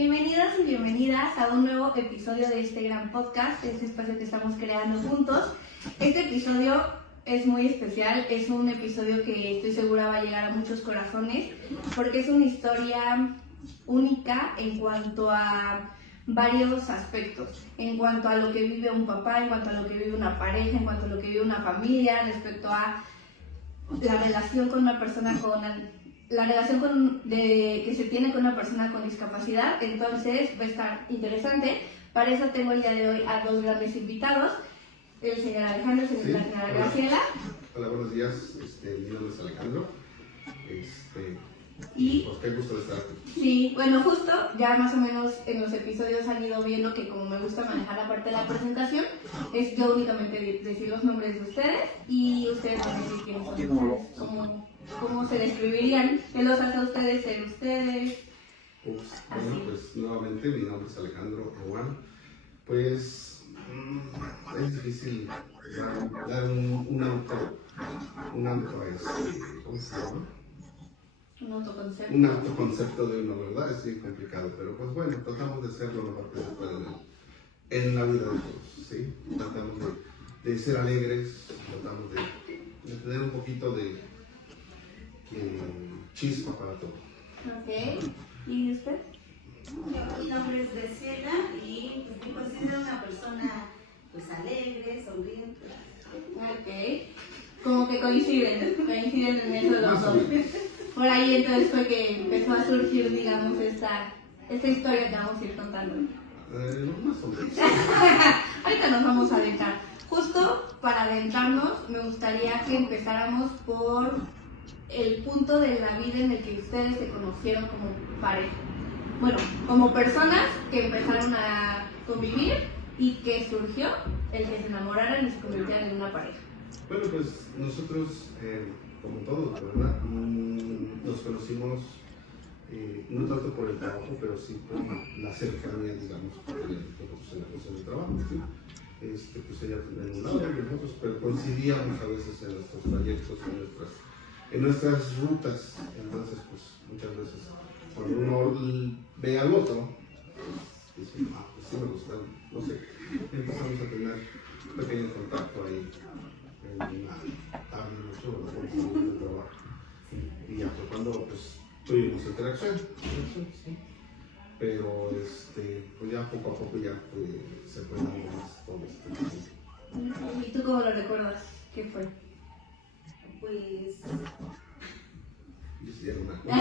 Bienvenidos y bienvenidas a un nuevo episodio de este gran podcast, este espacio que estamos creando juntos. Este episodio es muy especial, es un episodio que estoy segura va a llegar a muchos corazones porque es una historia única en cuanto a varios aspectos, en cuanto a lo que vive un papá, en cuanto a lo que vive una pareja, en cuanto a lo que vive una familia, respecto a la relación con una persona que se tiene con una persona con discapacidad. Entonces va a estar interesante. Para eso tengo el día de hoy a dos grandes invitados, el señor Alejandro y la señora Graciela. Hola, buenos días, mi nombre es Alejandro, Y pues qué gusto de estar aquí. sí, bueno, justo ya más o menos en los episodios han ido viendo que como me gusta manejar la parte de la presentación, es yo únicamente decir los nombres de ustedes y ustedes van a decir quiénes son ustedes, cómo se describirían, qué los hace a ustedes ser ustedes. Bueno, pues nuevamente mi nombre es Alejandro Ewan. Pues es difícil dar un auto, ¿cómo se llama? Un autoconcepto. Un autoconcepto de uno, ¿verdad? Es bien complicado, pero pues bueno, tratamos de ser lo mejor que se puede en la vida de todos, ¿sí? Tratamos de ser alegres, tratamos de tener un poquito de chispa para todo. Ok, ¿y usted? Mi nombre es Graciela y pues, me considero una persona pues alegre, sonriente. Ok, como que coinciden en eso de los dos. Por ahí entonces fue que empezó a surgir, digamos, esta historia que vamos a ir contando. Más o menos. Ahorita nos vamos a adentrar. Justo para adentrarnos, me gustaría que empezáramos por el punto de la vida en el que ustedes se conocieron como pareja. Bueno, como personas que empezaron a convivir y que surgió el que se enamoraran y se convirtieran en una pareja. Bueno, pues nosotros, como todos, ¿verdad? Nos conocimos no tanto por el trabajo, pero sí por la cercanía, digamos, que teníamos nosotros en la cuestión del trabajo, ¿sí? Pues ella en un lado y nosotros, pero coincidíamos a veces en nuestros trayectos, en nuestras rutas. Entonces, pues muchas veces cuando uno ve al otro, pues dice, pues sí me gusta, no sé, empezamos a tener un pequeño contacto ahí en una tarde, noche, o de trabajo. Y ya fue cuando pues tuvimos interacción, sí. Pero pues ya poco a poco ya se fue dando más todo esto. ¿Y tú cómo lo recuerdas? ¿Qué fue? Pues Yo sí ya no me acuerdo.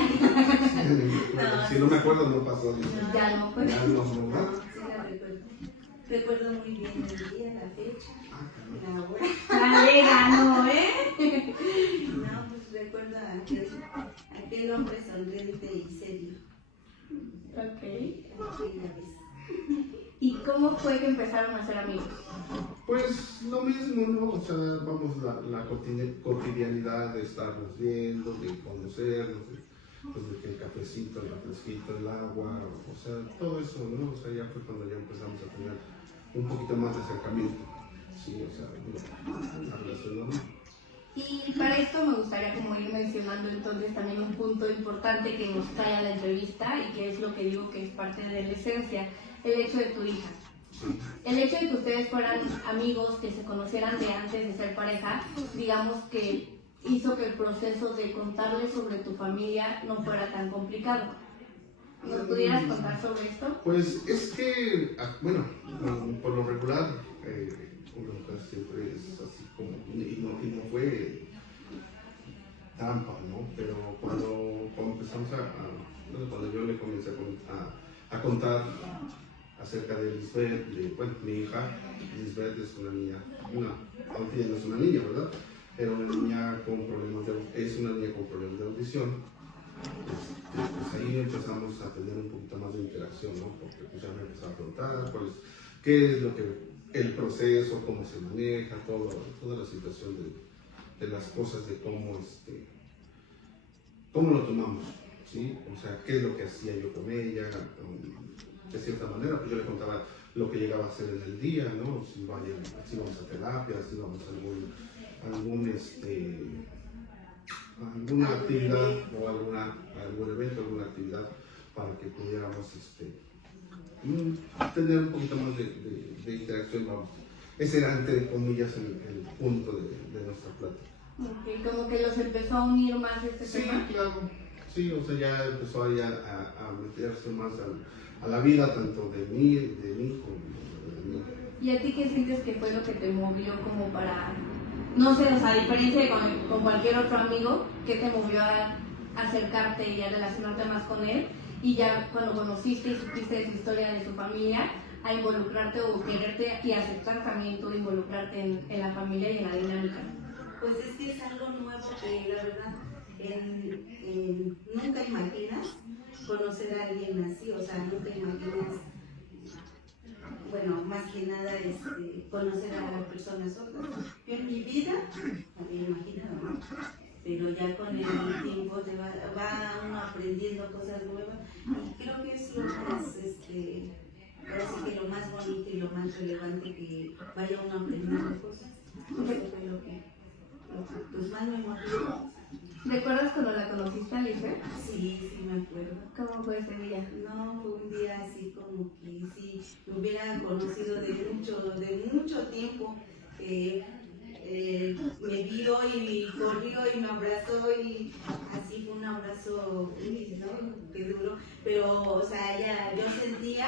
Si no me acuerdo no pasó. Ya no, pues. Ya no, ¿verdad? sí la recuerdo. Recuerdo muy bien el día, la fecha, la hora. La no, ¿eh? No, pues recuerdo a aquel hombre sonriente y serio. Ok. Aquella vez. ¿Y cómo fue que empezaron a ser amigos? Pues lo mismo, ¿no? O sea, vamos, la cotidianidad de estarnos viendo, de conocernos, pues de que el cafecito, el refresquito, el agua, o sea, todo eso, ¿no? O sea, ya fue cuando ya empezamos a tener un poquito más de acercamiento, sí, o sea, una relación normal. Y para esto me gustaría como ir mencionando entonces también un punto importante que nos trae a la entrevista y que es lo que digo que es parte de la esencia, el hecho de tu hija. El hecho de que ustedes fueran amigos, que se conocieran de antes de ser pareja, digamos que hizo que el proceso de contarles sobre tu familia no fuera tan complicado. ¿Nos pudieras contar sobre esto? Pues es que, bueno, por lo regular, una mujer siempre es así como, y no fue trampa, ¿no? Pero cuando empezamos cuando yo le comencé a contar acerca de Lisbeth, bueno, mi hija, Lisbeth es una niña, aunque ella no es una niña, ¿verdad? Era una niña con problemas de audición. Pues ahí empezamos a tener un poquito más de interacción, ¿no? Porque pues ya me empezaba a preguntar qué es lo que, el proceso, cómo se maneja, toda la situación de las cosas, de cómo lo tomamos, ¿sí? O sea, qué es lo que hacía yo con ella, de cierta manera, pues yo le contaba lo que llegaba a hacer en el día, ¿no? Si íbamos a terapia, si íbamos a alguna actividad o algún evento, alguna actividad para que pudiéramos tener un poquito más de interacción, vamos. Ese era, entre comillas, el punto de nuestra plática. Okay, como que los empezó a unir más este Sí, tema. claro. Sí, o sea, ya empezó ahí a meterse más a la vida, tanto de mí, de mi hijo, de mí. ¿Y a ti qué sientes que fue lo que te movió como para, no sé, o sea, a diferencia de con cualquier otro amigo, qué te movió a acercarte y a relacionarte más con él? Y ya cuando conociste y supiste de su historia, de su familia, a involucrarte o quererte y aceptar también tú involucrarte en la familia y en la dinámica. Pues es que es algo nuevo que la verdad nunca imaginas conocer a alguien así, o sea, nunca imaginas, bueno, más que nada conocer a las personas sordas. Yo en mi vida había imaginado, ¿no? Pero ya con el tiempo va uno aprendiendo cosas nuevas y creo que es lo más, ahora sí que lo más bonito y lo más relevante, que vaya uno aprendiendo cosas. Eso fue lo que pues más me motivó. ¿Recuerdas cuando la conociste a Lisbeth? Sí, sí me acuerdo. ¿Cómo fue ese día? No, fue un día así como que sí, me hubiera conocido de mucho tiempo. Me vio y corrió y me abrazó y así fue un abrazo, ¿no? Que duro. Pero, o sea, yo sentía,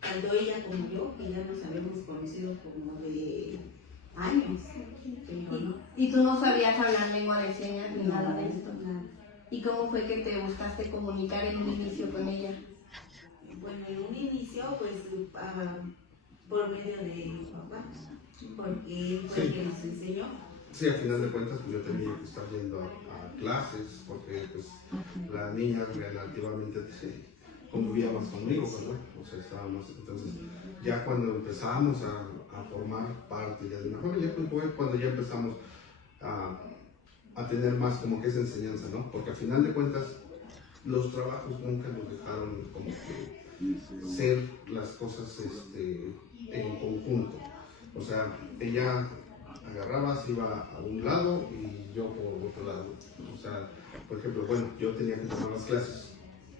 tanto ella como yo, que ya nos habíamos conocido como de años. Pero no. ¿Y tú no sabías hablar lengua de señas ni nada de esto? Nada. ¿Y cómo fue que te buscaste comunicar en un inicio con ella? Bueno, en un inicio, pues, por medio de mi papá, porque él fue el que nos enseñó. Sí, al final de cuentas, pues yo tenía que estar yendo a clases, porque pues la niña relativamente convivía más conmigo, ¿verdad? O sea, estábamos, entonces, ya cuando empezamos a formar parte ya de una familia, pues fue cuando ya empezamos a tener más como que esa enseñanza, ¿no? Porque al final de cuentas, los trabajos nunca nos dejaron como que ser las cosas en conjunto. O sea, ella agarraba, se iba a un lado y yo por otro lado. O sea, por ejemplo, bueno, yo tenía que tomar las clases,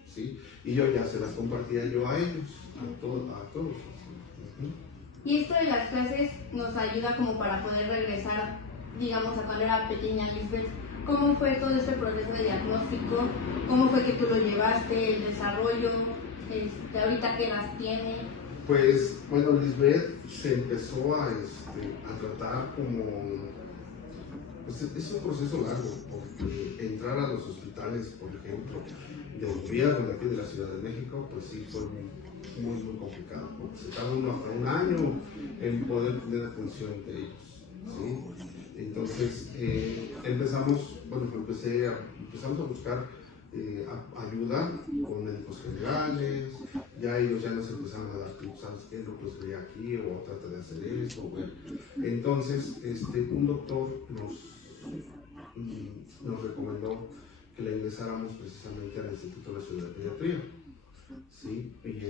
¿sí? Y yo ya se las compartía yo a ellos, a todos. Y esto de las clases nos ayuda como para poder regresar, digamos, a cuando era pequeña Lisbeth. ¿Cómo fue todo este proceso de diagnóstico? ¿Cómo fue que tú lo llevaste, el desarrollo? ¿Ahorita qué las tiene? Pues, bueno, Lisbeth se empezó a tratar como... Pues es un proceso largo, porque entrar a los hospitales, por ejemplo, de gobierno de aquí de la Ciudad de México, pues sí fue muy complicado, porque se tarda uno hasta un año en poder tener atención de ellos, ¿sí? Entonces empezamos a buscar ayuda con médicos generales, ya ellos ya nos empezaron a dar tips, ¿sabes qué? No, pues ve aquí o trata de hacer esto, bueno. Entonces un doctor nos recomendó que la ingresáramos precisamente al Instituto Nacional de Pediatría, ¿sí? Y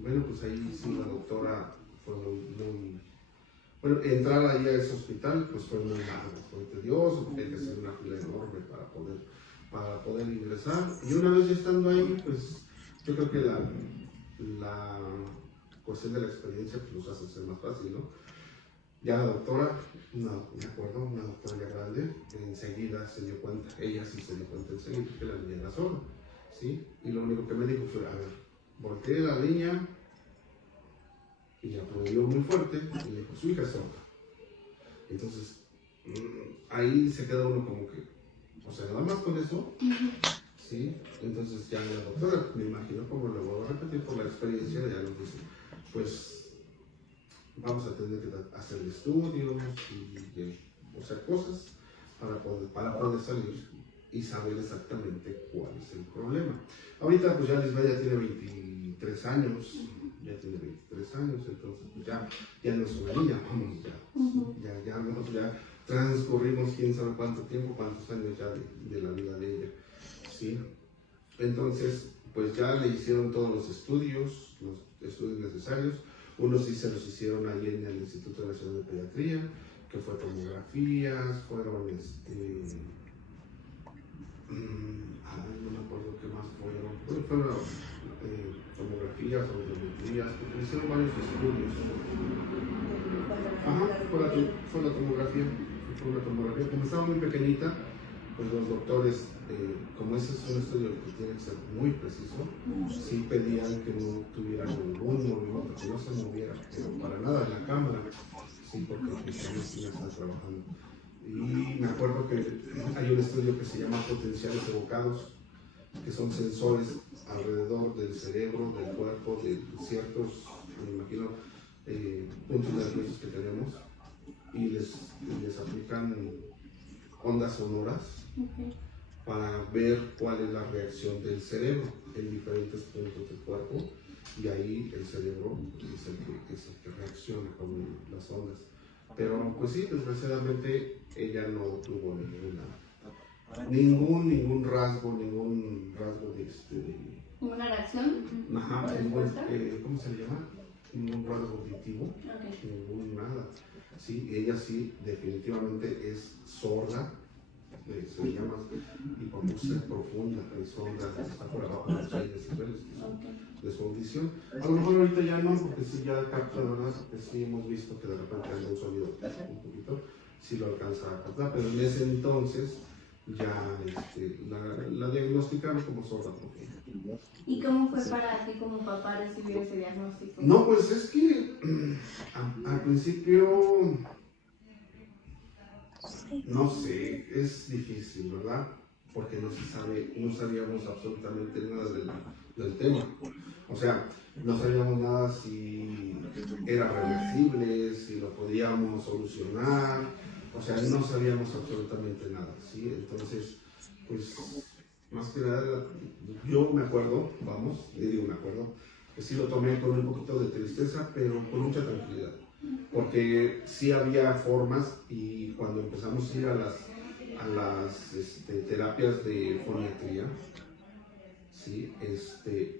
bueno, pues ahí sí la doctora fue muy bueno, entrar ahí a ese hospital pues fue muy largo, fue tedioso, porque hay que hacer una fila enorme para poder ingresar. Y una vez estando ahí, pues yo creo que la cuestión de la experiencia pues nos hace ser más fácil, ¿no? Ya la doctora, una doctora ya grande, enseguida se dio cuenta, ella sí se dio cuenta enseguida que la niña era sorda, ¿sí? Y lo único que me dijo fue, a ver, volteé la niña y aplaudió muy fuerte y le dijo, su hija es sorda. Entonces, ahí se queda uno como que, o sea, nada más con eso, ¿sí? Entonces ya la doctora, me imagino como lo voy a repetir por la experiencia, ya nos dice, pues vamos a tener que hacer estudios y o sea, cosas para poder salir y saber exactamente cuál es el problema. Ahorita pues ya Lisbeth ya tiene 23 años, entonces pues ya no es una niña, vamos, ya transcurrimos quién sabe cuánto tiempo, cuántos años ya de la vida de ella, ¿sí? Entonces pues ya le hicieron todos los estudios necesarios. Unos sí se los hicieron ahí en el Instituto Nacional de Pediatría, que fue tomografías, fueron No me acuerdo qué más fueron. Bueno, fueron tomografías, audiometrías, porque hicieron varios estudios. Ajá, fue la tomografía. Fue una tomografía. Como estaba muy pequeñita, pues los doctores, como ese es un estudio que tiene que ser muy preciso, sí pedían que no tuviera ningún movimiento, que no se moviera, pero para nada en la cámara, sí, porque pues, ya está trabajando. Y me acuerdo que hay un estudio que se llama potenciales evocados, que son sensores alrededor del cerebro, del cuerpo, de ciertos, me imagino, puntos nerviosos que tenemos, y les aplican ondas sonoras para ver cuál es la reacción del cerebro en diferentes puntos del cuerpo, y ahí el cerebro es el que reacciona con las ondas. Pero pues sí, desgraciadamente ella no tuvo ningún rasgo de ¿Una reacción? ajá, ¿cómo se le llama? Ningún rasgo auditivo, ningún nada. Sí, ella sí definitivamente es sorda, se le llama hipoacusia profunda, es sorda, está por abajo de los 6 decibeles de su audición. A lo mejor ahorita ya no, porque sí ya capta, ¿verdad? Porque sí hemos visto que de repente anda un sonido un poquito, sí lo alcanza a captar, pero en ese entonces ya la diagnosticaron como sorda profunda. ¿Y cómo fue para ti como papá recibir ese diagnóstico? No, pues es que al principio, no sé, es difícil, ¿verdad? Porque no sabíamos absolutamente nada del tema. O sea, no sabíamos nada si era reversible, si lo podíamos solucionar. O sea, no sabíamos absolutamente nada, ¿sí? Entonces, pues, más que nada, yo me acuerdo, que sí lo tomé con un poquito de tristeza, pero con mucha tranquilidad. Porque sí había formas, y cuando empezamos a ir a las terapias de foniatría, ¿sí?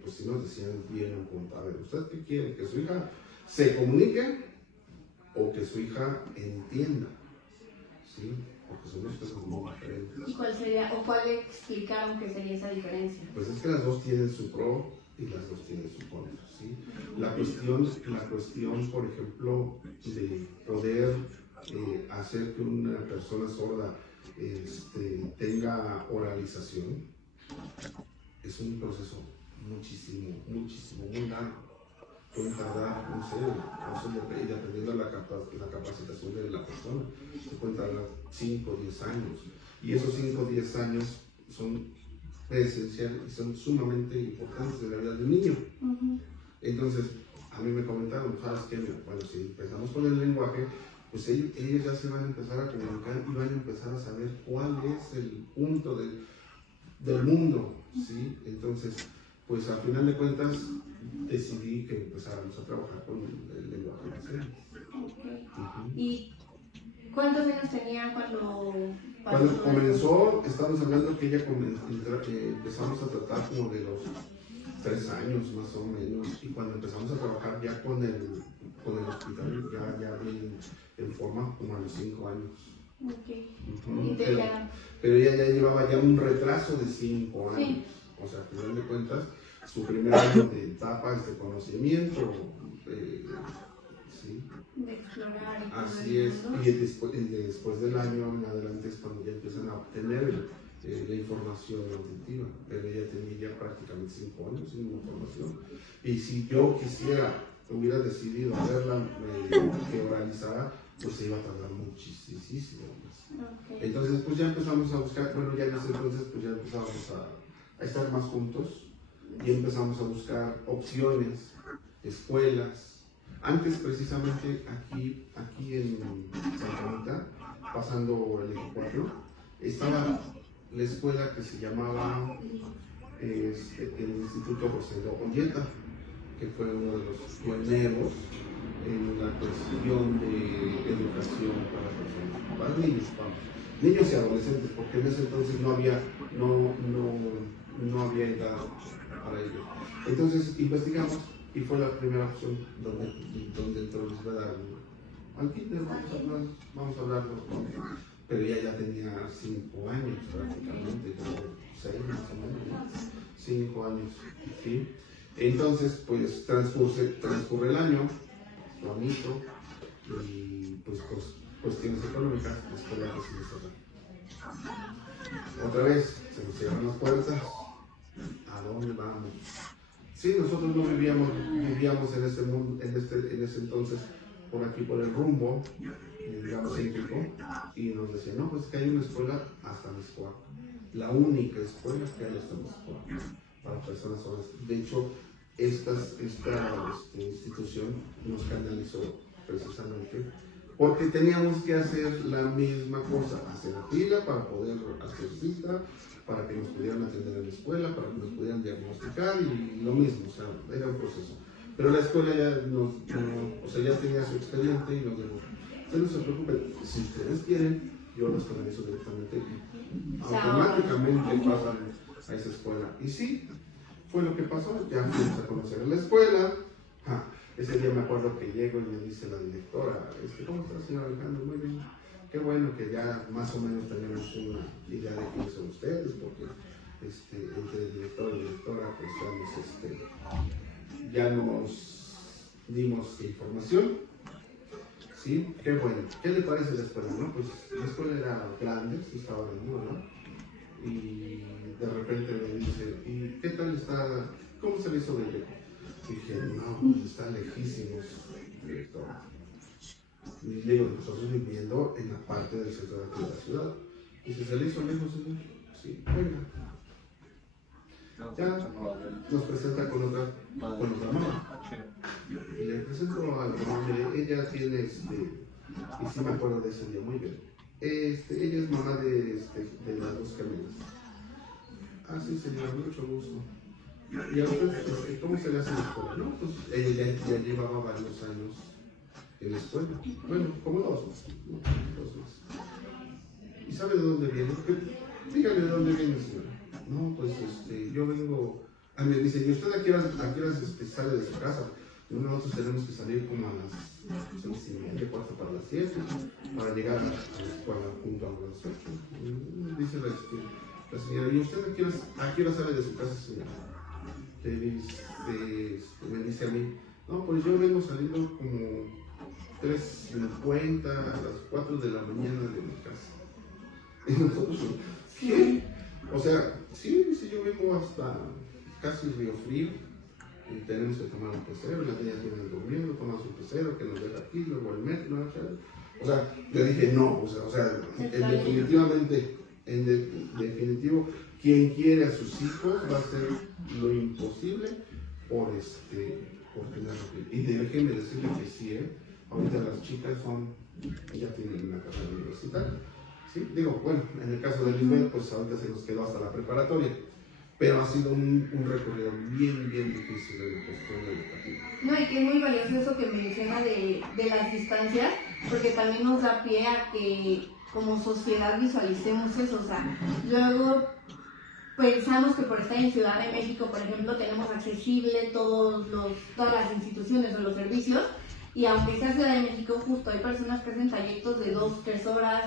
Pues sí nos decían bien en punto, a ver, ¿usted qué quiere? ¿Que su hija se comunique o que su hija entienda? ¿Sí? Porque son dos cosas muy diferentes. ¿Y cuál le explicaron que sería esa diferencia? Pues es que las dos tienen su pro y las dos tienen su contra, ¿sí? La cuestión, por ejemplo, de poder hacer que una persona sorda tenga oralización, es un proceso muy largo. Pueden tardar, no sé, dependiendo de la capacitación de la persona, se pueden tardar 5 o 10 años. Y esos 5 o 10 años son esenciales y son sumamente importantes en la vida del niño. Entonces, a mí me comentaron, ¿sabes qué? Bueno, si empezamos con el lenguaje, pues ellos ya se van a empezar a comunicar y van a empezar a saber cuál es el punto del mundo, ¿sí? Entonces, pues al final de cuentas, decidí que empezáramos a trabajar con el lenguaje de señas. ¿Y cuántos años tenía cuando comenzó? Estamos hablando que ella empezamos a tratar como de los 3 años más o menos, y cuando empezamos a trabajar ya con el hospital, ya bien en forma, como a los 5 años. Pero ella ya llevaba ya un retraso de 5 años. Sí. O sea, al final de cuentas, su primer año de etapas de conocimiento, ¿sí? De explorar. Así es, y después del año en adelante es cuando ya empiezan a obtener la información auditiva, pero ella tenía ya prácticamente 5 años sin información. Y si yo hubiera decidido hacerla que oralizara, pues se iba a tardar muchísimo más. Entonces, pues ya empezamos a buscar, bueno, ya en ese entonces, pues ya empezamos a estar más juntos y empezamos a buscar opciones, escuelas. Antes, precisamente, aquí en Santa Anita, pasando el eje 4, estaba la escuela que se llamaba el Instituto Rosendo Olleta, que fue uno de los pioneros en la cuestión de educación para niños y adolescentes, porque en ese entonces no había edad para ello. Entonces investigamos y fue la primera opción donde entró Lisbeth al kinder, vamos a hablarlo pero ella ya tenía 5 años prácticamente, como 6 más o menos, ¿no? 5 años, ¿sí? Entonces, pues transcurre el año, bonito, y pues cuestiones económicas, la escuela decide cerrar. Otra vez, se nos cierran las puertas, ¿a dónde vamos? Sí, nosotros no vivíamos en ese mundo, en ese entonces, por aquí, por el rumbo, digamos, céntrico, y nos decían, no, pues que hay una escuela hasta Miscoac, la única escuela que hay hasta Miscoac, para personas sordas. De hecho, esta institución nos canalizó precisamente porque teníamos que hacer la misma cosa, hacer fila para poder hacer cita, para que nos pudieran atender en la escuela, para que nos pudieran diagnosticar y lo mismo, o sea, era un proceso. Pero la escuela ya ya tenía su expediente y nos dijo, ustedes no se preocupen, si ustedes quieren, yo los canalizo directamente y automáticamente pasan a esa escuela. Y sí, fue lo que pasó, ya fuimos a conocer la escuela. Ese día me acuerdo que llego y me dice la directora, ¿cómo está, señor Alejandro? Muy bien. Qué bueno que ya más o menos tenemos una idea de quiénes son ustedes, porque entre el director y la directora pues ya nos dimos información. ¿Sí? Qué bueno. ¿Qué le parece la escuela? ¿No? Pues la escuela era grande, sí estaba grande, ¿no? Y de repente me dice, ¿y qué tal está? ¿Cómo se le hizo de lejos? Dije, no, pues está lejísimos, director. Y le digo, nosotros viviendo en la parte del centro de la ciudad. Dice, ¿se le hizo lejos, señor? Sí, venga. Ya nos presenta con otra mamá. Y le presento a la mamá, ella tiene, y sí me acuerdo de ese día muy bien. Ella es mamá de las 2 gemelas. Ah, sí, señora, mucho gusto. ¿Y a usted cómo se le hace en la escuela? No, pues ella ya llevaba varios años en la escuela. Bueno, como 2 más. ¿No? 2 más. ¿Y sabe de dónde viene? Dígale de dónde viene, señora. No, pues yo vengo. Me dice, ¿y usted a qué horas sale de su casa? Nosotros tenemos que salir como a las 6:30, cuarto para las 7, para llegar a la escuela junto a las 8. Dice la señora, ¿y usted a qué hora sale de su casa, señora? Me dice a mí, no, pues yo vengo saliendo como 3:50, a las 4 de la mañana de mi casa. Y nosotros, ¿qué? O sea, sí, dice, yo vengo hasta casi Río Frío y tenemos que tomar un pecero, las niñas vienen durmiendo, toman su pecero que nos deja aquí, luego el metro, ¿no? O sea, le dije no, o sea, en definitivo, quien quiere a sus hijos va a hacer lo imposible por tenerlo. Y déjenme decirle que sí, ahorita las chicas ya tienen una carrera universitaria. ¿Sí? Digo, bueno, en el caso de Lisbeth, pues ahorita se nos quedó hasta la preparatoria, pero ha sido un recorrido bien difícil en la cuestión educativa. No, y que es muy valioso eso que menciona de las distancias, porque también nos da pie a que como sociedad visualicemos eso. O sea, luego pensamos que por estar en Ciudad de México, por ejemplo, tenemos accesible todas las instituciones o los servicios, y aunque sea Ciudad de México, justo hay personas que hacen trayectos de 2-3 horas.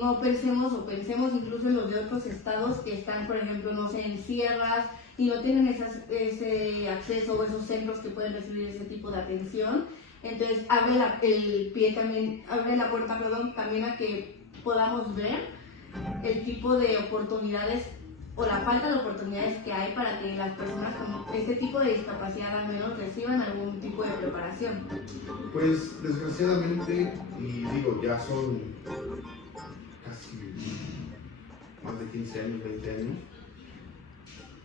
No pensemos o pensemos incluso en los de otros estados que están, por ejemplo, no sé, en sierras y no tienen ese acceso o esos centros que pueden recibir ese tipo de atención. Entonces abre la puerta también a que podamos ver el tipo de oportunidades o la falta de oportunidades que hay para que las personas con este tipo de discapacidad al menos reciban algún tipo de preparación. Pues desgraciadamente, y digo, ya son casi más de 15 años, 20 años,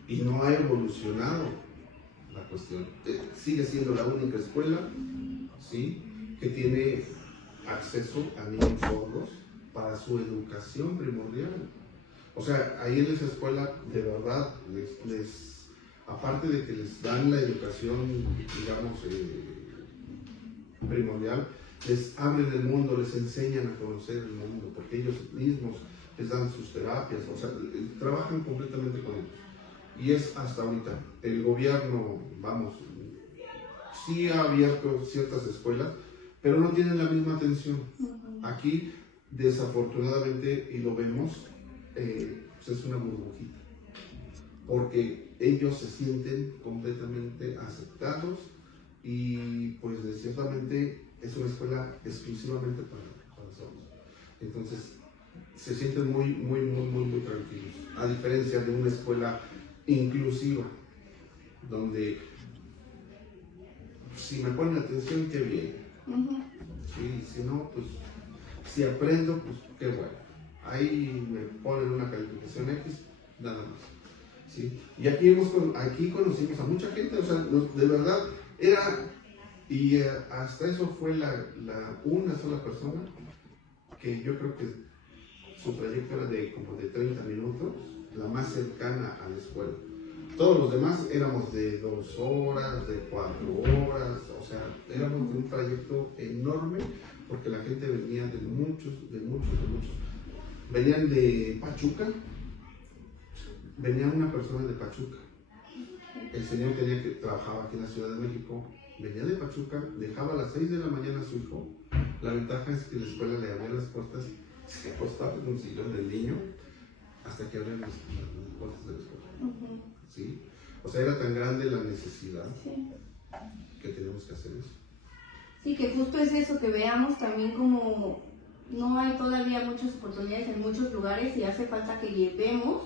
y no ha evolucionado la cuestión. Sigue siendo la única escuela, ¿sí?, que tiene acceso a niños sordos para su educación primordial. O sea, ahí en esa escuela, de verdad, aparte de que les dan la educación, digamos, primordial, les abren el mundo, les enseñan a conocer el mundo, porque ellos mismos les dan sus terapias, o sea, trabajan completamente con ellos. Y es hasta ahorita. El gobierno, vamos, sí ha abierto ciertas escuelas, pero no tienen la misma atención. Aquí desafortunadamente, y lo vemos, pues es una burbujita, porque ellos se sienten completamente aceptados y pues ciertamente es una escuela exclusivamente para sordos. Entonces se sienten muy tranquilos, a diferencia de una escuela inclusiva, donde si me ponen atención, qué bien. Sí, si no, pues si aprendo, pues qué bueno. Ahí me ponen una calificación X, nada más. ¿Sí? Y aquí conocimos a mucha gente, o sea, de verdad era, y hasta eso fue una sola persona que yo creo que su trayecto era como de 30 minutos, la más cercana a la escuela. Todos los demás éramos de 2 horas, de 4 horas, o sea, éramos de un trayecto enorme porque la gente venía de muchos. Venían de Pachuca, venía una persona de Pachuca. El señor trabajaba aquí en la Ciudad de México, venía de Pachuca, dejaba a las 6 de la mañana a su hijo. La ventaja es que la escuela le abría las puertas, se acostaba en un sillón del niño hasta que abrían las puertas de la escuela. ¿Sí? O sea, era tan grande la necesidad que tenemos que hacer eso. Sí, que justo es eso, que veamos también como no hay todavía muchas oportunidades en muchos lugares y hace falta que llevemos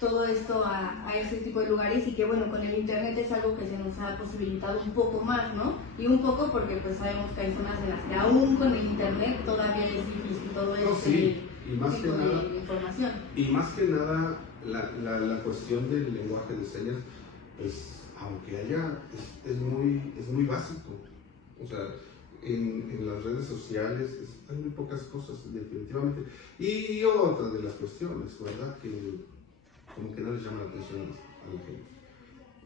todo esto a ese tipo de lugares y que bueno, con el internet es algo que se nos ha posibilitado un poco más, ¿no? Y un poco porque pues sabemos que hay zonas en las que aún con el internet todavía es difícil todo eso de información. Y más que nada la cuestión del lenguaje de señas, pues aunque haya, es muy básico. O sea, en las redes sociales hay muy pocas cosas, definitivamente. Y otra de las cuestiones, ¿verdad? Que como que no les llama la atención a la gente.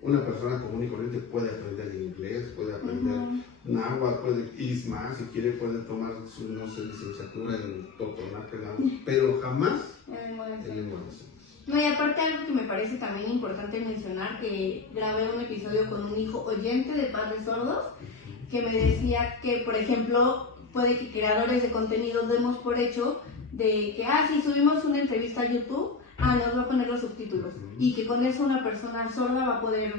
Una persona común y corriente puede aprender inglés, puede aprender náhuatl, y más, si quiere puede tomar su, no sé, licenciatura en totonaque, pero jamás el lenguaje de señas. No, y aparte algo que me parece también importante mencionar, que grabé un episodio con un hijo oyente de padres sordos, que me decía que, por ejemplo, puede que creadores de contenido demos por hecho de que, si subimos una entrevista a YouTube, nos va a poner los subtítulos, y que con eso una persona sorda va a poder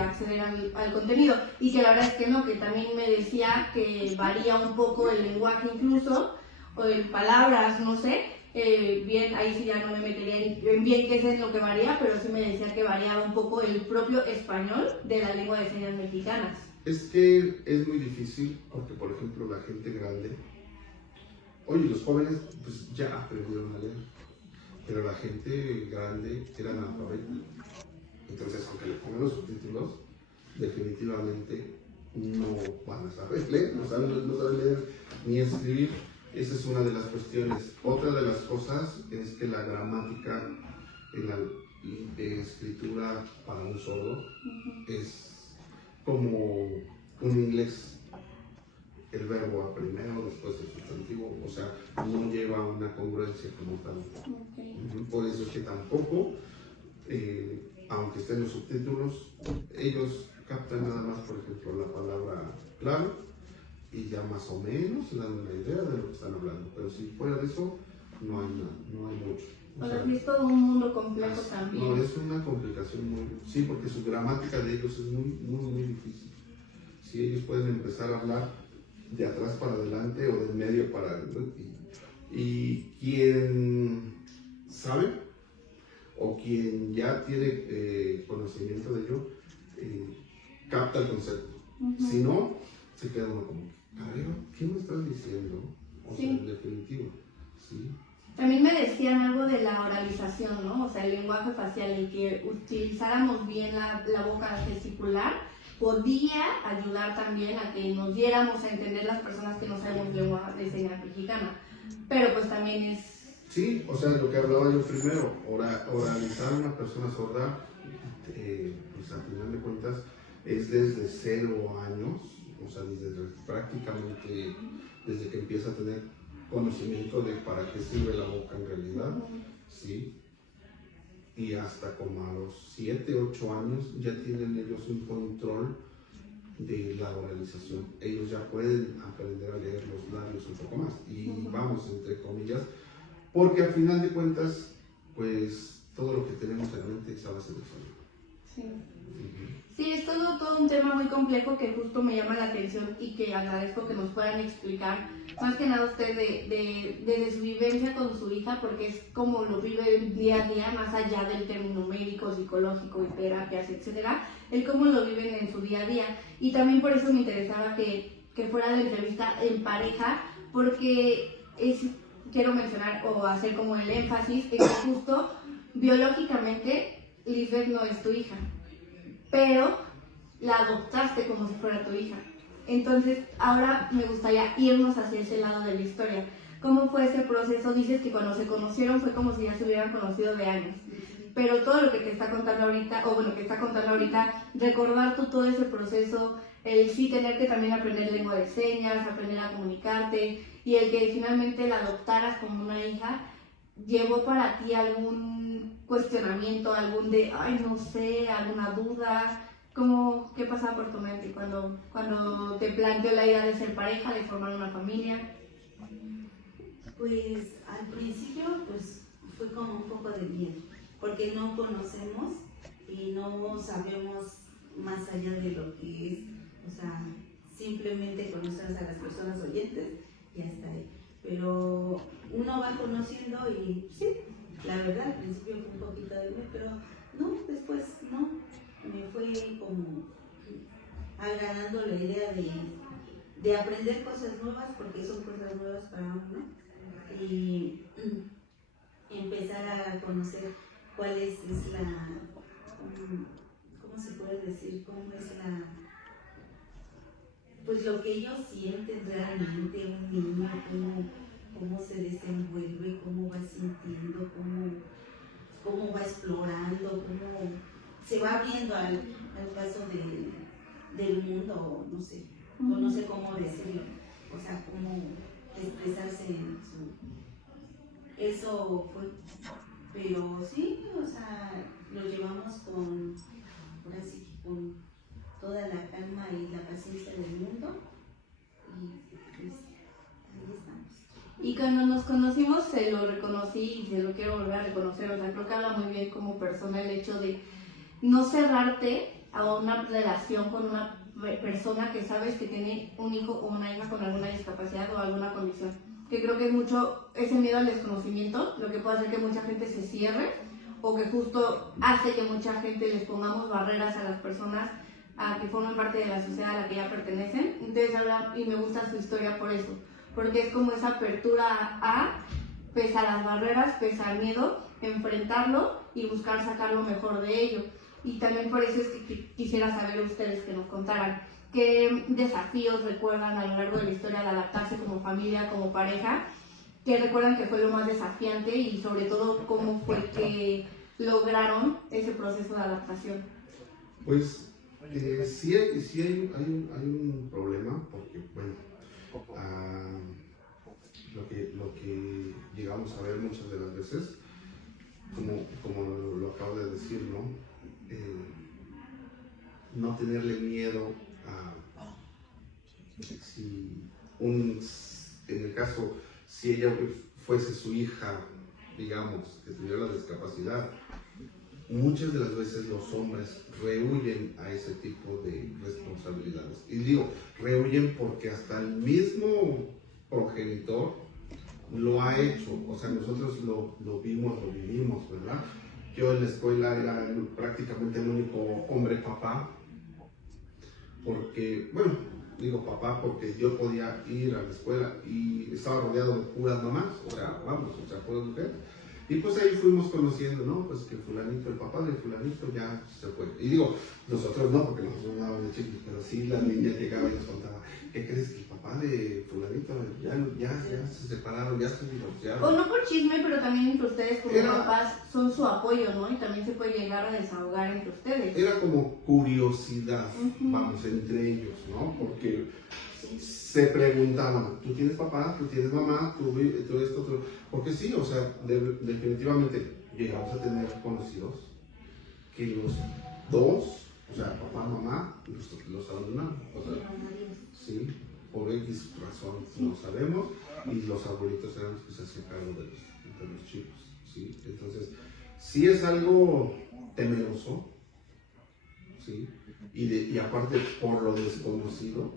acceder al contenido, y que la verdad es que no, que también me decía que varía un poco el lenguaje incluso, o en palabras, no sé, bien, ahí sí ya no me metería en bien qué es en lo que varía, pero sí me decía que variaba un poco el propio español de la lengua de señas mexicanas. Es que es muy difícil porque, por ejemplo, la gente grande, oye, los jóvenes pues ya aprendieron a leer, pero la gente grande era analfabeta. Entonces, aunque le pongan los subtítulos, definitivamente no van a saber leer, no saben leer ni escribir. Esa es una de las cuestiones. Otra de las cosas es que la gramática en la escritura para un sordo es como un inglés, el verbo va primero, después el sustantivo, o sea, no lleva una congruencia como tal. Por eso es que tampoco, aunque estén los subtítulos, ellos captan nada más, por ejemplo, la palabra clave y ya más o menos se dan una idea de lo que están hablando, pero si fuera de eso, no hay mucho. O sea, es todo un mundo complejo también. No, es una complicación sí, porque su gramática de ellos es muy difícil. Si ellos pueden empezar a hablar de atrás para adelante o de medio para adelante, y quien sabe o quien ya tiene conocimiento de ello, capta el concepto. Si no, se queda uno como, ¿qué me estás diciendo? O sea, en definitivo, ¿sí? También me decían algo de la oralización, ¿no? O sea, el lenguaje facial, el que utilizáramos bien la boca gesticular, podía ayudar también a que nos diéramos a entender las personas que no sabemos lengua de señas mexicana. Pero pues también es... Sí, o sea, lo que hablaba yo primero, oralizar a una persona sorda, pues al final de cuentas, es desde 0 años, o sea, prácticamente desde que empieza a tener conocimiento de para qué sirve la boca en realidad, ¿sí? Y hasta como a los 7, 8 años ya tienen ellos un control de la oralización. Ellos ya pueden aprender a leer los labios un poco más. Y vamos, entre comillas, porque al final de cuentas, pues todo lo que tenemos en la mente es a base del sonido. Sí. Sí, es todo un tema muy complejo que justo me llama la atención y que agradezco que nos puedan explicar, más que nada ustedes de su vivencia con su hija, porque es como lo viven día a día, más allá del término médico, psicológico y terapias, etcétera, el cómo lo viven en su día a día. Y también por eso me interesaba que fuera la entrevista en pareja, porque quiero mencionar o hacer como el énfasis en que justo biológicamente Lisbeth no es tu hija, pero la adoptaste como si fuera tu hija. Entonces, ahora me gustaría irnos hacia ese lado de la historia. ¿Cómo fue ese proceso? Dices que cuando se conocieron fue como si ya se hubieran conocido de años. Pero todo lo que te está contando ahorita, o bueno, que está contando ahorita, recordar tú todo ese proceso, el sí tener que también aprender lengua de señas, aprender a comunicarte, y el que finalmente la adoptaras como una hija, ¿llevó para ti algún cuestionamiento, algún de, ay, no sé, alguna duda? ¿Qué pasaba por tu mente cuando te planteó la idea de ser pareja, de formar una familia? Pues al principio pues fue como un poco de miedo, porque no conocemos y no sabemos más allá de lo que es, o sea, simplemente conocer a las personas oyentes y hasta ahí. Pero uno va conociendo y sí, la verdad al principio fue un poquito de miedo, pero no, después no, me fue como agradando la idea de aprender cosas nuevas, porque son cosas nuevas para uno, y empezar a conocer cuál es la, ¿cómo se puede decir? ¿Cómo es la, pues lo que ellos sienten realmente, un niño, cómo se desenvuelve, cómo va sintiendo, cómo va explorando, cómo se va abriendo al paso del mundo, no sé, no sé cómo decirlo, o sea, cómo expresarse en su... Eso fue, pero sí, o sea, lo llevamos ahora sí, con toda la calma y la paciencia del mundo, y pues ahí estamos. Y cuando nos conocimos se lo reconocí y se lo quiero volver a reconocer, o sea, creo que habla muy bien como persona el hecho de no cerrarte a una relación con una persona que sabes que tiene un hijo o una hija con alguna discapacidad o alguna condición. Que creo que es mucho ese miedo al desconocimiento, lo que puede hacer que mucha gente se cierre o que justo hace que mucha gente les pongamos barreras a las personas a que formen parte de la sociedad a la que ya pertenecen. Entonces y me gusta su historia por eso, porque es como esa apertura a, pese a las barreras, pese al miedo, enfrentarlo y buscar sacar lo mejor de ello. Y también por eso es que quisiera saber ustedes que nos contaran qué desafíos recuerdan a lo largo de la historia de adaptarse como familia, como pareja, qué recuerdan que fue lo más desafiante y sobre todo cómo fue que lograron ese proceso de adaptación. Pues sí hay un problema, porque bueno, lo que llegamos a ver muchas de las veces, como lo acabo de decir, ¿no? No tenerle miedo a en el caso, si ella fuese su hija, digamos, que tuviera la discapacidad, muchas de las veces los hombres rehuyen a ese tipo de responsabilidades. Y digo, rehuyen porque hasta el mismo progenitor lo ha hecho, o sea, nosotros lo vimos, lo vivimos, ¿verdad? Yo en la escuela era prácticamente el único hombre papá, porque, bueno, digo papá porque yo podía ir a la escuela y estaba rodeado de puras mamás, o sea, puras mujeres. Y pues ahí fuimos conociendo, ¿no? Pues que fulanito, el papá de fulanito ya se fue. Y digo, nosotros no, porque nosotros no andábamos de chicos, pero sí las niñas llegaban y nos contaban, ¿qué crees? Que el papá de fulanito ya se separaron, ya se divorciaron. O no por chisme, pero también entre ustedes como papás son su apoyo, ¿no? Y también se puede llegar a desahogar entre ustedes. Era como curiosidad, vamos, entre ellos, ¿no? Porque se preguntaban, ¿tú tienes papá? ¿Tú tienes mamá? ¿Tú esto? ¿Tú? Porque sí, o sea, definitivamente llegamos a tener conocidos que los dos, o sea, papá, mamá, los abandonaron. X razón, no sabemos, y los abuelitos eran los que se hacían cargo de los chicos, ¿sí? Entonces, sí es algo temeroso, ¿sí? Y aparte, por lo desconocido,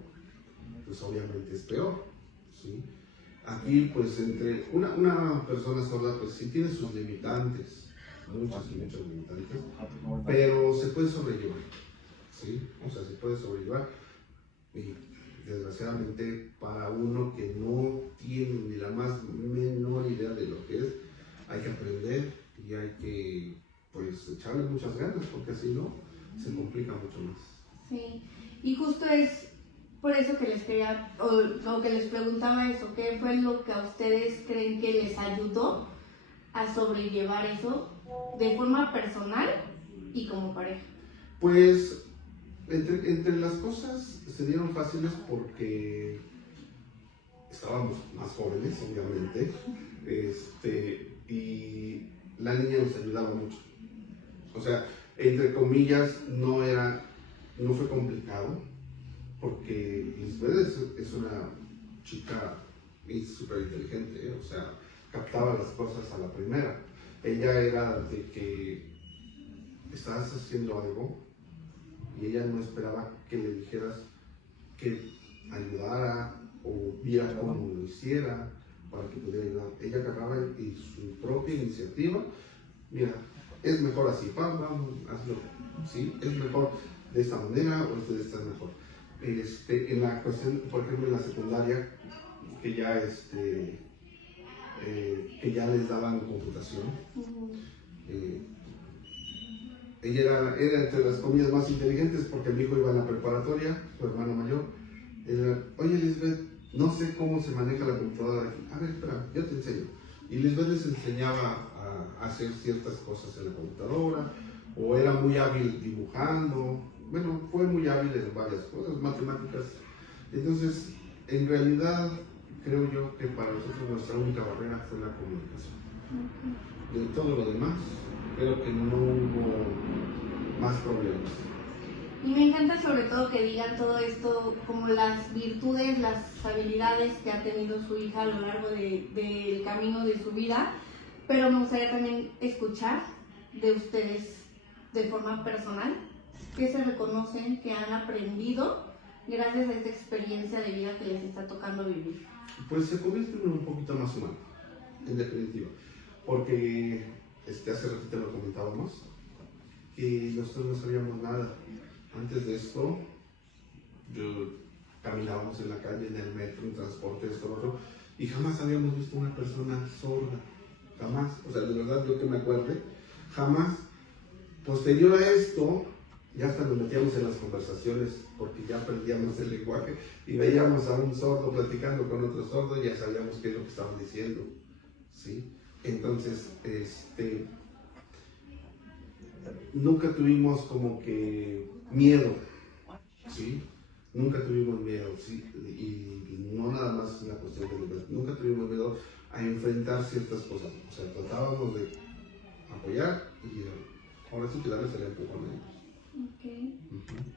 pues obviamente es peor, ¿sí? Aquí, pues, entre una persona sorda, pues sí tiene sus limitantes, muchas limitantes, pero se puede sobrellevar, ¿sí? O sea, se puede sobrellevar, y desgraciadamente para uno que no tiene ni la más menor idea de lo que es, hay que aprender y hay que, pues, echarle muchas ganas, porque si no, se complica mucho más. Sí, y justo es por eso que les quería, o lo que les preguntaba eso, ¿qué fue lo que a ustedes creen que les ayudó a sobrellevar eso de forma personal y como pareja? Pues, entre las cosas se dieron fáciles porque estábamos más jóvenes, obviamente, y la niña nos ayudaba mucho. O sea, entre comillas, no fue complicado, porque Lisbeth es una chica súper inteligente, ¿eh? O sea, captaba las cosas a la primera. Ella era de que estabas haciendo algo y ella no esperaba que le dijeras que ayudara o viera cómo lo hiciera para que pudiera ayudar. Ella agarraba y su propia iniciativa, mira, es mejor así, vamos, hazlo, ¿sí? Es mejor de esta manera o de esta mejor. En la cuestión, por ejemplo, en la secundaria, que ya les daban computación, ella era entre las comillas más inteligentes porque mi hijo iba a la preparatoria, su hermano mayor. Oye, Lisbeth, no sé cómo se maneja la computadora aquí. A ver, espera, yo te enseño. Y Lisbeth les enseñaba a hacer ciertas cosas en la computadora, o era muy hábil dibujando. Bueno, fue muy hábil en varias cosas, matemáticas. Entonces, en realidad, creo yo que para nosotros nuestra única barrera fue la comunicación. De todo lo demás, creo que no hubo más problemas. Y me encanta sobre todo que digan todo esto, como las virtudes, las habilidades que ha tenido su hija a lo largo del camino de su vida, pero me gustaría también escuchar de ustedes de forma personal, qué se reconocen, que han aprendido gracias a esta experiencia de vida que les está tocando vivir. Pues se convierte en un poquito más humano, en definitiva, porque hace ratito lo comentábamos, que nosotros no sabíamos nada. Antes de esto, caminábamos en la calle, en el metro, en transporte, esto, lo otro, y jamás habíamos visto una persona sorda, jamás, o sea, de verdad, yo que me acuerde, jamás. Posterior a esto, ya hasta nos metíamos en las conversaciones, porque ya aprendíamos el lenguaje, y veíamos a un sordo platicando con otro sordo, y ya sabíamos qué es lo que estaban diciendo, ¿sí? Entonces, nunca tuvimos como que miedo, ¿sí? Nunca tuvimos miedo, ¿sí? Y no nada más la cuestión de libertad, nunca tuvimos miedo a enfrentar ciertas cosas, o sea, tratábamos de apoyar y ahora sí que darles el empujón a ellos. Okay.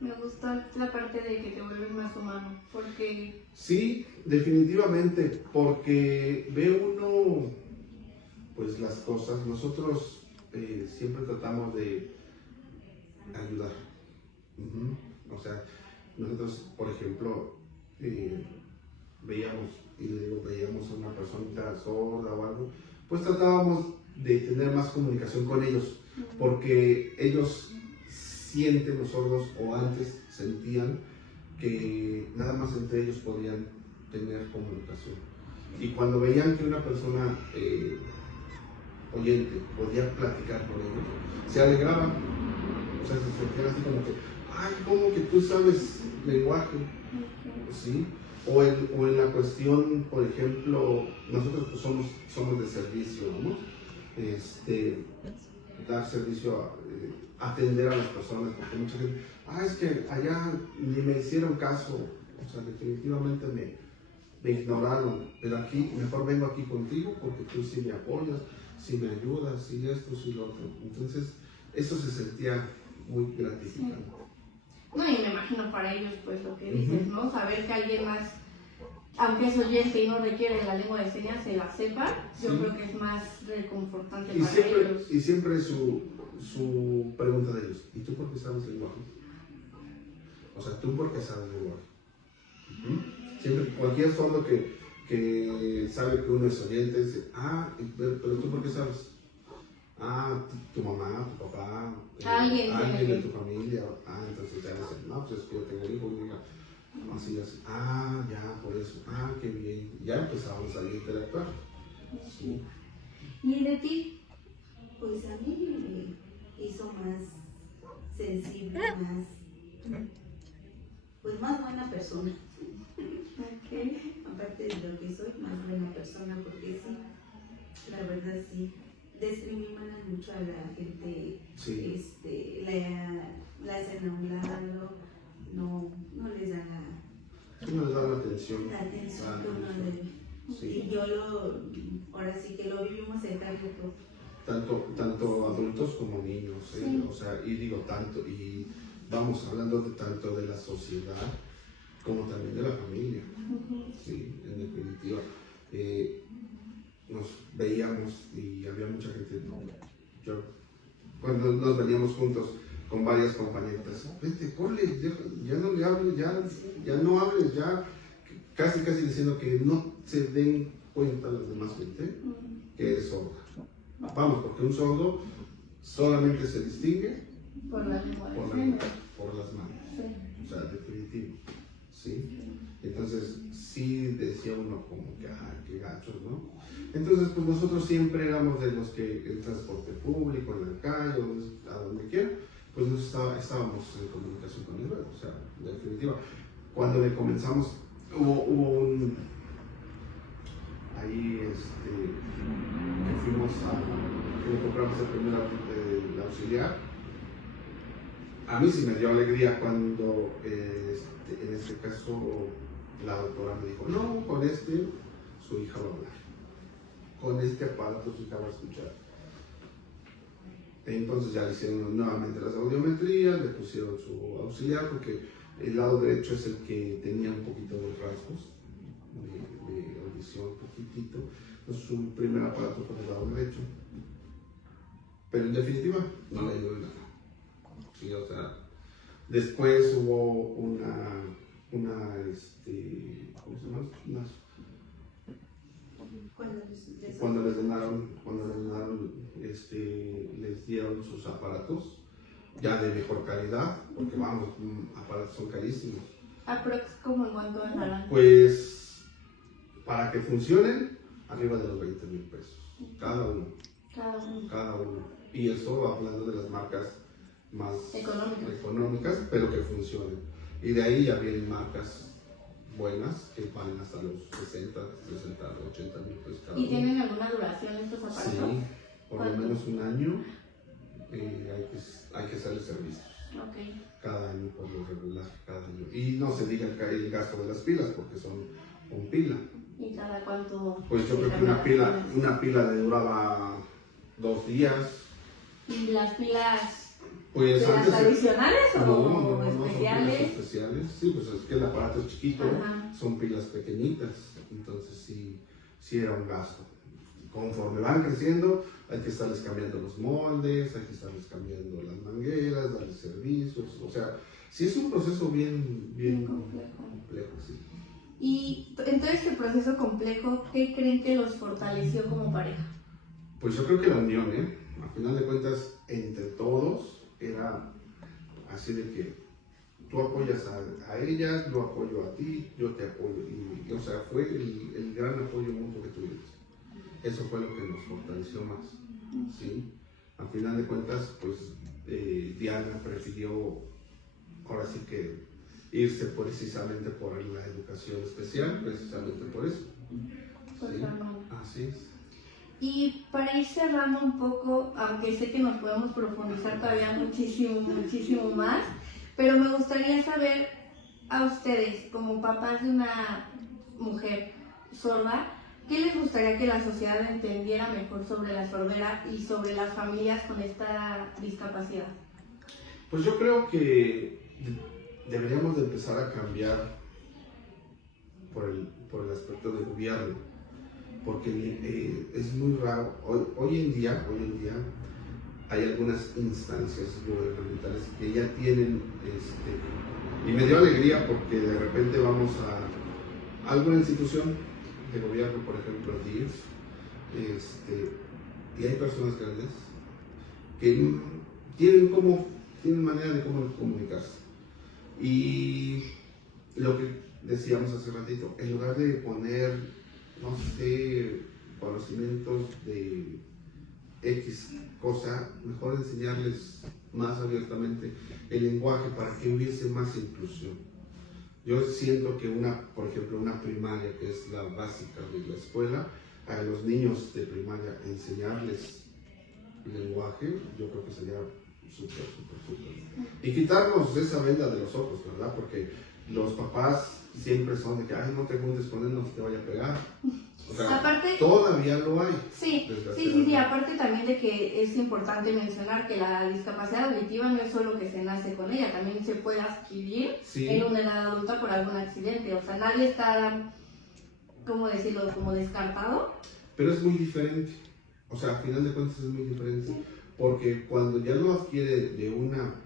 Me gusta la parte de que te vuelves más humano, porque... Sí, definitivamente, porque ve uno, pues las cosas, nosotros siempre tratamos de ayudar. O sea, nosotros, por ejemplo, veíamos a una personita sorda o algo, pues tratábamos de tener más comunicación con ellos, porque ellos sienten, los sordos, o antes sentían que nada más entre ellos podían tener comunicación. Y cuando veían que una persona oyente podía platicar con ellos, se alegraban, o sea, se sentían así como que, ay, ¿cómo que tú sabes lenguaje? ¿Sí? O en la cuestión, por ejemplo, nosotros pues somos de servicio, ¿no? Dar servicio, atender a las personas, porque mucha gente, es que allá ni me hicieron caso, o sea, definitivamente me ignoraron, pero aquí, mejor vengo aquí contigo porque tú sí me apoyas, sí me ayudas, sí esto, sí lo otro. Entonces, eso se sentía muy gratificante. No, y me imagino para ellos, pues, lo que dices, ¿no? Saber que alguien más aunque es oyente y no requiere la lengua de señas, se la sepa, yo Sí. creo que es más reconfortante Y para siempre, ellos. y siempre su pregunta de ellos, ¿y tú por qué sabes lenguaje? O sea, ¿tú por qué sabes lenguaje? Siempre, cualquier sordo que sabe que uno es oyente, dice, pero tú por qué sabes? Tu mamá, tu papá, Alguien alguien tiene de que- tu familia. Entonces ya dicen, no, pues es que yo tengo hijos, diga, así, ya, por eso, qué bien. Ya empezamos a interactuar. Sí. ¿Y de ti? Pues a mí me hizo más sensible, más buena persona. Ok. Aparte de lo que soy, más buena persona, porque sí, la verdad sí, discriminan mucho a la gente, Sí. la hacen a un lado, no les dan No les da la atención. la atención que uno debe. Sí. Y ahora sí que lo vivimos en carne propia. Tanto adultos como niños, Sí. O sea, y digo tanto, y vamos hablando tanto de la sociedad como también de la familia, sí, en definitiva. Nos veíamos y había mucha gente, cuando nos veníamos juntos con varias compañeras, vete, ponle, ya no le hables, ya no hables, ya, casi diciendo que no se den cuenta las demás gente que eres sorda. Vamos, porque un sordo solamente se distingue Por la lengua de por señas. las manos, Sí. o sea, definitivo, ¿sí? Entonces, sí decía uno como que, qué gachos, ¿no? Entonces, pues nosotros siempre éramos de los que en transporte público, en la calle, a donde quiera, pues estábamos en comunicación con ellos, o sea, en definitiva. Cuando le comenzamos, hubo ahí, que fuimos que le compramos el primer auxiliar. A mí sí me dio alegría cuando, en este caso, la doctora me dijo, no, con su hija va a hablar. Con este aparato su hija va a escuchar. Entonces ya le hicieron nuevamente las audiometrías, le pusieron su auxiliar, porque el lado derecho es el que tenía un poquito de rasgos de audición, un poquitito. Entonces su primer aparato fue el lado derecho. Pero en definitiva, no le ayudó en nada. Sí, o sea, después hubo ¿cómo se llama? Cuando les donaron, les dieron sus aparatos ya de mejor calidad, porque vamos, aparatos son carísimos. ¿Aprox como en cuánto andarán? Pues, para que funcionen, arriba de los 20,000 pesos, cada uno. Cada uno. Y eso hablando de las marcas más Económicas, pero que funcionen. Y de ahí ya vienen marcas buenas que van hasta los 60, 80,000 pesos cada ¿Y uno. tienen alguna duración estos aparatos? Sí, por lo ¿Cuánto? menos un año hay que hacerle servicios. Ok. Cada año, por lo regular, cada año. Y no se diga el gasto de las pilas, porque son con pila. ¿Y cada cuánto? Pues yo se creo que cambian una pila le duraba 2 días. ¿Y las pilas Pues de las antes tradicionales o no, especiales? son pilas especiales. Sí, pues es que el aparato es chiquito, Ajá. son pilas pequeñitas, entonces sí era un gasto. Conforme van creciendo, hay que estarles cambiando los moldes, hay que estarles cambiando las mangueras, darles servicios, o sea, sí es un proceso bien complejo, sí. Y en todo este proceso complejo, ¿qué creen que los fortaleció como pareja? Pues yo creo que la unión, al final de cuentas, entre todos, era así de que tú apoyas a ella, yo apoyo a ti, yo te apoyo. Y o sea, fue el gran apoyo mutuo que tuvimos. Eso fue lo que nos fortaleció más, ¿sí? Al final de cuentas, pues Diana prefirió, ahora sí que, irse precisamente por la educación especial, precisamente por eso. Por ¿Sí? Fernando. Así es. Y para ir cerrando un poco, aunque sé que nos podemos profundizar todavía muchísimo más, pero me gustaría saber a ustedes, como papás de una mujer sorda, ¿qué les gustaría que la sociedad entendiera mejor sobre la sordera y sobre las familias con esta discapacidad? Pues yo creo que deberíamos de empezar a cambiar por el aspecto del gobierno, porque es muy raro. Hoy en día hay algunas instancias gubernamentales que ya tienen, y me dio alegría porque de repente vamos a alguna institución de gobierno, por ejemplo, DIF, y hay personas grandes que tienen manera de cómo comunicarse. Y lo que decíamos hace ratito, en lugar de poner, no sé, conocimientos de X cosa, mejor enseñarles más abiertamente el lenguaje para que hubiese más inclusión. Yo siento que por ejemplo, una primaria, que es la básica de la escuela, a los niños de primaria enseñarles lenguaje, yo creo que sería súper. Y quitarnos esa venda de los ojos, ¿verdad? Porque los papás siempre son de que, ay, no te juntes con él, no te vaya a pegar. O sea, aparte, todavía lo hay. Sí, aparte también de que es importante mencionar que la discapacidad auditiva no es solo que se nace con ella, también se puede adquirir en una edad adulta por algún accidente, o sea, nadie está, ¿cómo decirlo?, como descartado. Pero es muy diferente, o sea, al final de cuentas es muy diferente, porque cuando ya lo adquiere de una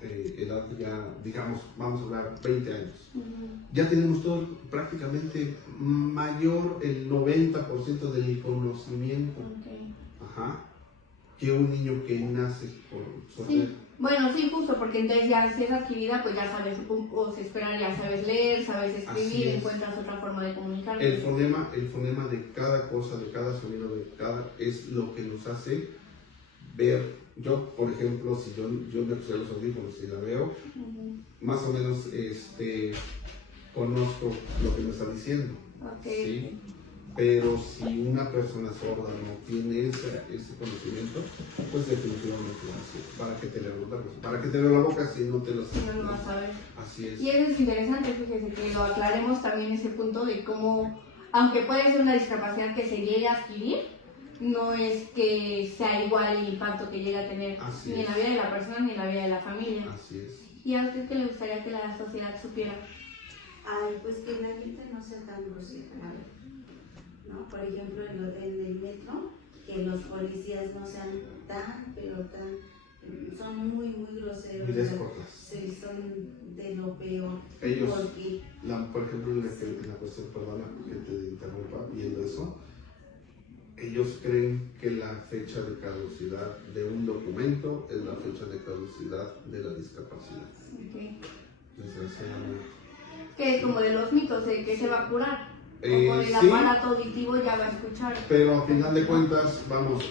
edad ya, digamos, vamos a hablar 20 años, ya tenemos todo prácticamente mayor el 90% del conocimiento, que un niño que nace por sordera. Bueno, sí, justo, porque entonces ya si es adquirida, pues ya sabes, o se espera, ya sabes leer, sabes escribir, encuentras otra forma de comunicar. El fonema de cada cosa, de cada sonido, es lo que nos hace ver. Yo, por ejemplo, si yo me puse los audífonos y la veo, más o menos conozco lo que me está diciendo. ¿Sí? Pero si una persona sorda no tiene ese conocimiento, pues definitivamente ¿para qué te le abro la boca si no te lo sabes? No lo vas a ver. Así es. Y eso es interesante, fíjese que lo aclaremos también ese punto de cómo, aunque puede ser una discapacidad que se llegue a adquirir, no es que sea igual el impacto que llega a tener ni en la vida de la persona ni en la vida de la familia. Así es. ¿Y a usted qué le gustaría que la sociedad supiera? Ay, pues que la gente no sea tan grosera, ¿no? Por ejemplo, en el metro, que los policías no sean son muy groseros. Sí, son de lo peor. Ellos, por ejemplo, en la cuestión, perdona que te interrumpa, viendo eso, ellos creen que la fecha de caducidad de un documento es la fecha de caducidad de la discapacidad. Desgraciadamente. Que es como de los mitos, de que se va a curar. O por el aparato auditivo ya va a escuchar. Pero a final de cuentas,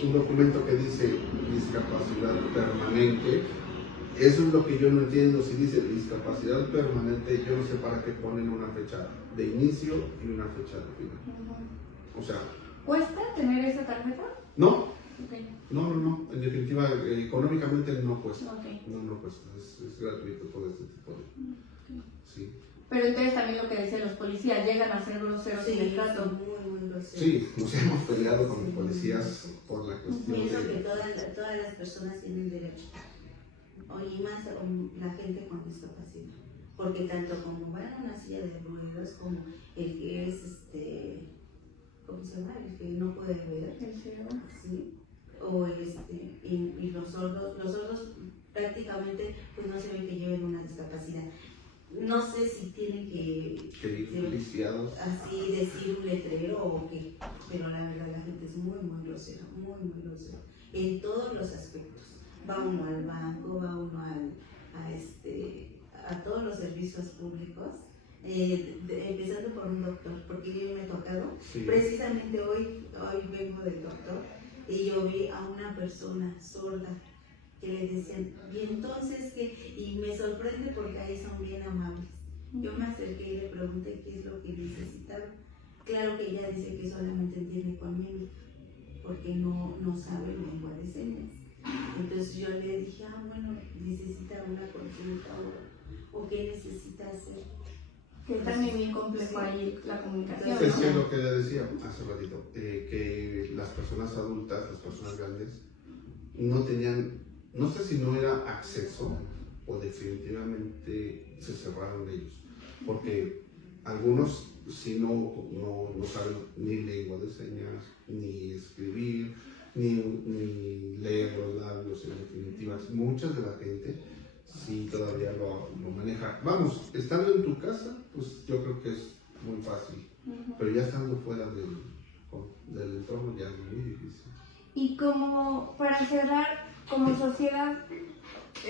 un documento que dice discapacidad permanente, eso es lo que yo no entiendo. Si dice discapacidad permanente, yo no sé para qué ponen una fecha de inicio y una fecha de final. O sea, ¿cuesta tener esa tarjeta? No. No. En definitiva, económicamente no cuesta. No cuesta. Es gratuito todo este tipo de. Sí. Pero entonces también lo que decían los policías, llegan a ser groseros en el trato. Muy groseros. Sí, nos hemos peleado con los policías por la cuestión. Pienso que todas las personas tienen derecho. Y más la gente con discapacidad. Porque tanto como van en una silla de ruedas, como el que es ¿cómo se llama? El que no puede ver. El ciego. Sí. O y los sordos prácticamente pues no se ven que lleven una discapacidad. No sé si tienen que así decir un letrero o qué, pero la verdad la gente es muy grosera, muy grosera, en todos los aspectos. Va uno al banco, va uno a todos los servicios públicos, empezando por un doctor, porque yo me he tocado, precisamente hoy vengo del doctor y yo vi a una persona sorda que le decían, y entonces y me sorprende porque ahí son bien amables. Yo me acerqué y le pregunté qué es lo que necesitaba. Claro que ella dice que solamente entiende conmigo, porque no sabe lengua de señas. Entonces yo le dije, bueno, necesita una consulta o qué necesita hacer. Que también bien complejo ahí la comunicación. Es que lo que le decía hace ratito, que las personas adultas, las personas grandes, no tenían, no sé si no era acceso o definitivamente se cerraron ellos, porque algunos si no saben ni lengua de señas, ni escribir, ni leer los labios, en definitiva. Mucha de la gente sí todavía lo maneja. Vamos, estando en tu casa, pues yo creo que es muy fácil, pero ya estando fuera del entorno ya es muy difícil. Y como para cerrar, como sociedad,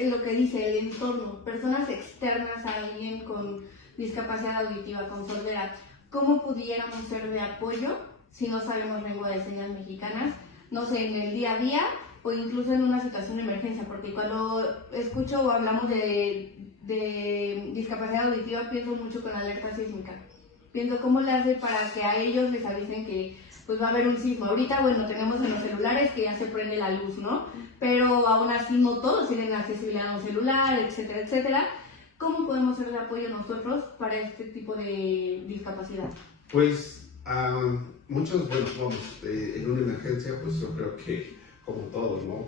lo que dice el entorno, personas externas a alguien con discapacidad auditiva, con sordera, ¿cómo pudiéramos ser de apoyo si no sabemos lengua de señas mexicanas? No sé, en el día a día o incluso en una situación de emergencia, porque cuando escucho o hablamos de discapacidad auditiva pienso mucho con la alerta sísmica. Pienso cómo le hace para que a ellos les avisen que pues va a haber un sismo. Ahorita, bueno, tenemos en los celulares que ya se prende la luz, ¿no? Pero aún así no todos tienen accesibilidad a un celular, etcétera, etcétera. ¿Cómo podemos ser de apoyo nosotros para este tipo de discapacidad? Pues muchos, bueno, vamos, en una emergencia, pues yo creo que como todos, ¿no?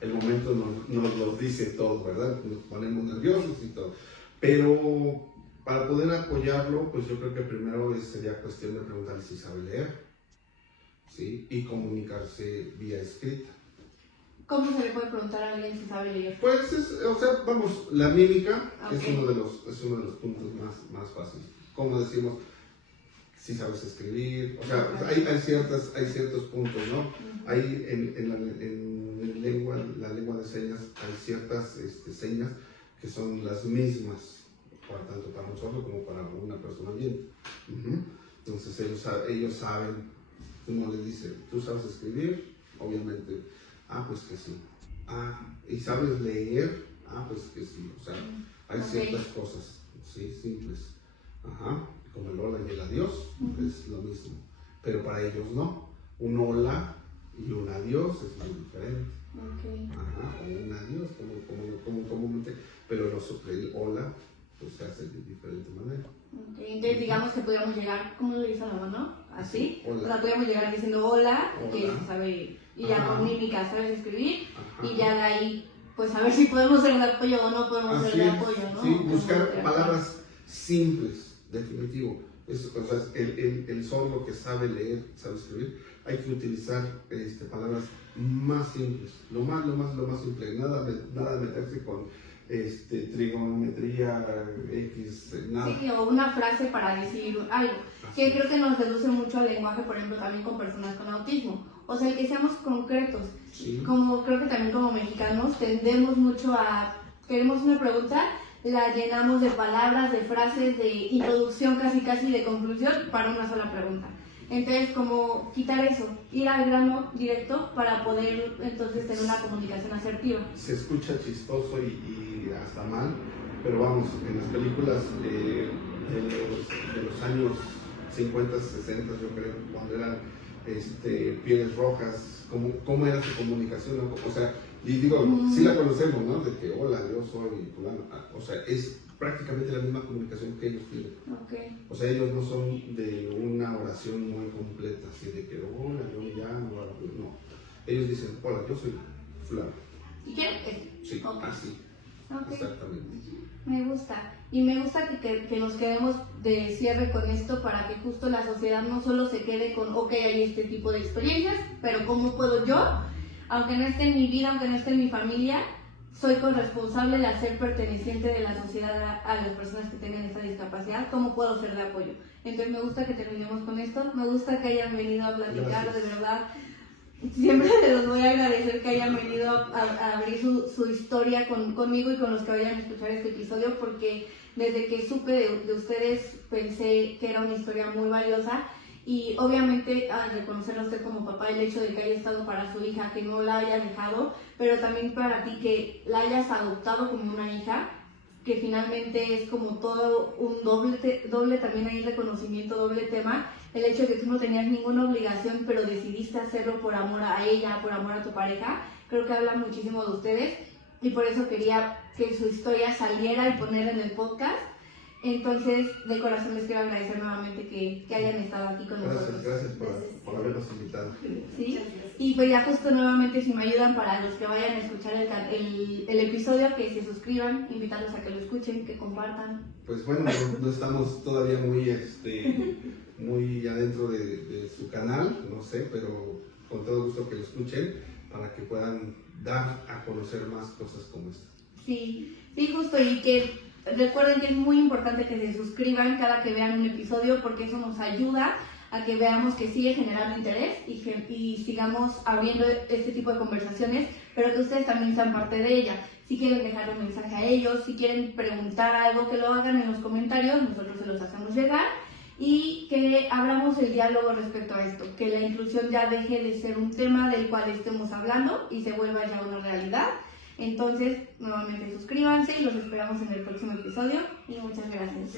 El momento nos lo dice todo, ¿verdad? Nos ponemos nerviosos y todo. Pero para poder apoyarlo, pues yo creo que primero sería cuestión de preguntarle si sabe leer, ¿sí? Y comunicarse vía escrita. ¿Cómo se le puede preguntar a alguien si sabe leer? Pues, o sea, vamos, la mímica Okay. es uno de los puntos más fáciles. Como decimos, si sabes escribir, o sea, hay ciertos puntos, ¿no? Hay en la lengua de señas, hay ciertas señas que son las mismas, tanto para un sordo como para una persona oyente. Entonces ellos saben, uno les dice, ¿tú sabes escribir? Obviamente, pues que sí. ¿Y sabes leer? Pues que sí. O sea, hay ciertas cosas, ¿sí? Simples. Como el hola y el adiós, es lo mismo. Pero para ellos no. Un hola y un adiós es muy diferente. O un adiós, como comúnmente. Pero el hola, pues se hace de diferente manera. Entonces digamos que podríamos llegar, ¿cómo le dice a la mano? ¿Así? Hola. O sea, podríamos llegar diciendo hola, que Hola. sabe, y ya con mímica sabes escribir, Ajá. y ya de ahí, pues a ver si podemos ser de apoyo o no podemos ser de es. apoyo, ¿no? Sí, buscar Como palabras simples, definitivo. O sea, el sordo que sabe leer, sabe escribir, hay que utilizar palabras más simples, lo más simple, nada de meterse con trigonometría, X, nada. Sí, o una frase para decir algo, que creo que nos reduce mucho al lenguaje, por ejemplo, también con personas con autismo. O sea, el que seamos concretos. Sí. Como creo que también como mexicanos tendemos mucho a, queremos una pregunta, la llenamos de palabras, de frases, de introducción casi de conclusión para una sola pregunta. Entonces, como quitar eso, ir al grano directo para poder entonces tener una comunicación asertiva. Se escucha chistoso y hasta mal, pero vamos, en las películas de los años 50, 60, yo creo, cuando eran Pieles Rojas, cómo era su comunicación, ¿no? O sea, y digo, sí la conocemos, ¿no? De que, hola, yo soy fulano. O sea, es prácticamente la misma comunicación que ellos tienen. O sea, ellos no son de una oración muy completa, así de que, hola, yo me llamo, no. Ellos dicen, hola, yo soy fulano. ¿Y quién? Sí, así. Exactamente. Me gusta. Y me gusta que nos quedemos de cierre con esto para que justo la sociedad no solo se quede con, ok, hay este tipo de experiencias, pero ¿cómo puedo yo, aunque no esté en mi vida, aunque no esté en mi familia, soy corresponsable de hacer perteneciente de la sociedad a las personas que tengan esta discapacidad? ¿Cómo puedo ser de apoyo? Entonces me gusta que terminemos con esto, me gusta que hayan venido a platicar, de verdad. Siempre les voy a agradecer que hayan venido a abrir su historia conmigo y con los que vayan a escuchar este episodio, porque desde que supe de ustedes pensé que era una historia muy valiosa. Y obviamente reconocerlo a usted como papá, el hecho de que haya estado para su hija, que no la haya dejado, pero también para ti que la hayas adoptado como una hija, que finalmente es como todo un doble también ahí reconocimiento, doble tema, el hecho de que tú no tenías ninguna obligación, pero decidiste hacerlo por amor a ella, por amor a tu pareja, creo que habla muchísimo de ustedes y por eso quería que su historia saliera y ponerla en el podcast. Entonces, de corazón les quiero agradecer nuevamente que hayan estado aquí con nosotros. Gracias por habernos invitado. ¿Sí? Y pues ya justo nuevamente, si me ayudan para los que vayan a escuchar el episodio, que se suscriban, invitarlos a que lo escuchen, que compartan. Pues bueno, no estamos todavía muy adentro de su canal, no sé, pero con todo gusto que lo escuchen para que puedan dar a conocer más cosas como esta. Sí, justo, y que recuerden que es muy importante que se suscriban cada que vean un episodio, porque eso nos ayuda a que veamos que sigue generando interés y sigamos abriendo este tipo de conversaciones, pero que ustedes también sean parte de ella. Si quieren dejar un mensaje a ellos, si quieren preguntar algo, que lo hagan en los comentarios, nosotros se los hacemos llegar, y que abramos el diálogo respecto a esto, que la inclusión ya deje de ser un tema del cual estemos hablando y se vuelva ya una realidad. Entonces, nuevamente suscríbanse y los esperamos en el próximo episodio y muchas gracias.